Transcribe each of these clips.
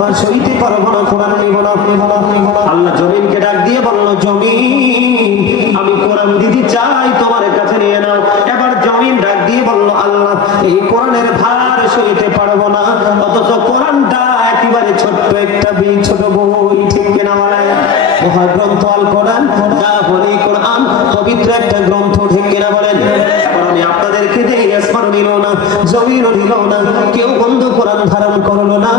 ভার সইতে পারব না, কোরআন নিব না আল্লাহ জমিনকে ডাক দিয়ে বলল, জমিন, আমি কোরআন দিদি চাই, তোমার কাছে নিয়ে নাও। এবার জমিন ডাক দিয়ে বলল, আল্লাহ, এই কোরআনের ভার সইতে পারব না, অথচ কোরআনটা একেবারে ছোট্ট একটা বই, ছোট বই, ঠিক কিনা বলে? মহাগ্রন্থ আল কোরআন না হলে কোরআন, পবিত্র একটা গ্রন্থ, ঠিক কিনা বলেন? আমি আপনাদেরকে দেই আসমান নিল না জমিন নিল না, কেউ বন্ধ কোরআন ধারণ করল না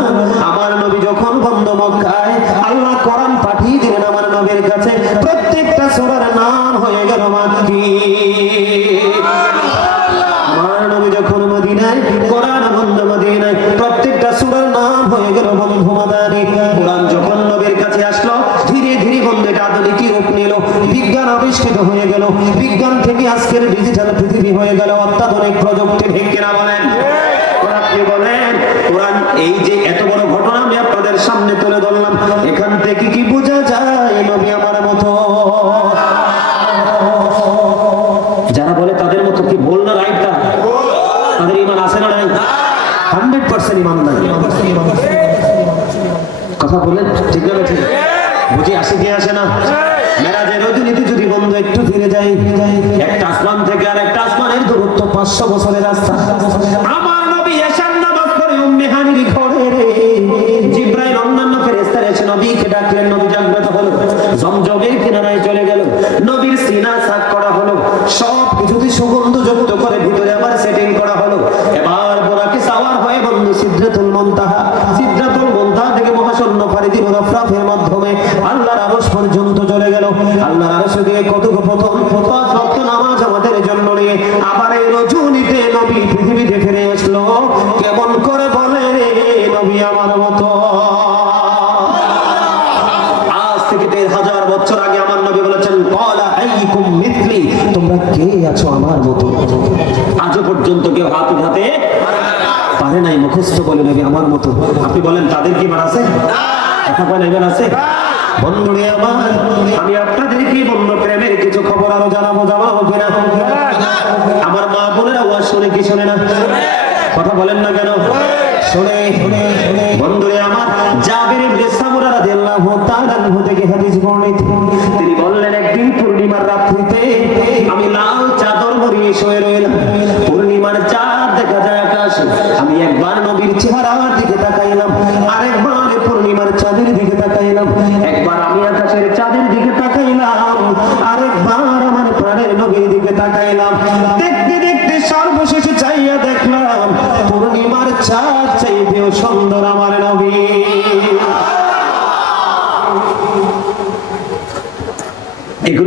সূরার নাম হয়ে গেল মাক্কি আমার যখন মদিনায়, কোরআন বন্ধ মদিনায়, প্রত্যেকটা সূরার নাম হয়ে গেল বন্ধু মাদানি। কোরআন যখন নবীর কাছে আসলো, ধীরে ধীরে বন্ধু এটা আধুনিক রূপ নিল। বিজ্ঞান আবিষ্কৃত হয়ে গেল। বিজ্ঞান থেকে আজকের ডিজিটাল পৃথিবী হয়ে গেল অত্যাধুনিক প্রযুক্তি ঠিক কিনা বলেন? কি বলেন, কোরআন এই যে এত বড় ঘটনা আমি আপনাদের সামনে তুলে ধরলাম, এখান থেকে কি বোঝা যায় নবী আমার পার্সেন্ট ইমান কথা বলেন ঠিক না ঠিক বুঝি আসে কি আসে না? মেরাজের রজনীতে যদি বন্ধু একটু ফিরে যায়, একটা আসমান থেকে আর একটা আসমানের দূরত্ব পাঁচশো বছরের রাস্তা। সাওয়ার সিদ্ধাতুল মুনতাহা। সিদ্ধাতুল মুনতাহা থেকে মহাশূন্য ফারিদি মুরাফরাফের মাধ্যমে আল্লাহর আরশ পর্যন্ত চলে গেল। আল্লাহর আরশ দিয়ে কথোপকথন পাঁচ ওয়াক্ত নামাজ আমাদের জন্য নিয়ে আবার এই রজনীতে নবী পৃথিবীতে ফিরে আসলো। কেমন করে বলে রে নবী আমার মতো? আজ থেকে হাজার বছর আগে আমার নবী বলেছেন "ক্বালা আইয়ুকুম মিথলি?" তোমরা কে আছো আমার মতো? আজও পর্যন্ত কেউ হাত উঠাতে পারে নাই, মুখস্থ বলে নবী আমার মতো। আপনি বলেন, তাদের কি মান আছে কথা বলেন এবার আছে বন্ধুরে আমার, আমি আপনাদেরকে বন্ধু প্রেমের কিছু খবর আরও জানাব জানাব কিনা আমার মা বোনেরা ওয়াজ শুনে কি শোনে না? কথা বলেন না কেন? শুনে শুনে বন্ধুরে আমার, জাবির ইবনে সামুরা রাদিয়াল্লাহু তাআলা আনহু থেকে হাদিস বর্ণিত। তিনি বললেন, একদিন পূর্ণিমার রাত্রিতে আমি লাল চাদর মরিয়ে শুয়ে যায় আমি একবার নবীর চেহারার দিকে তাকাইলাম, আরেকবার পূর্ণিমার চাঁদের দিকে তাকাইলাম, একবার আমি আকাশের চাঁদের দিকে তাকাইলাম, আরেকবার আমার প্রাণের নবীর দিকে তাকাইলাম। দেখতে দেখতে সর্বশেষে চাইয়া দেখলাম, পূর্ণিমার চাঁদ চাইতেও সুন্দর আমার নবী।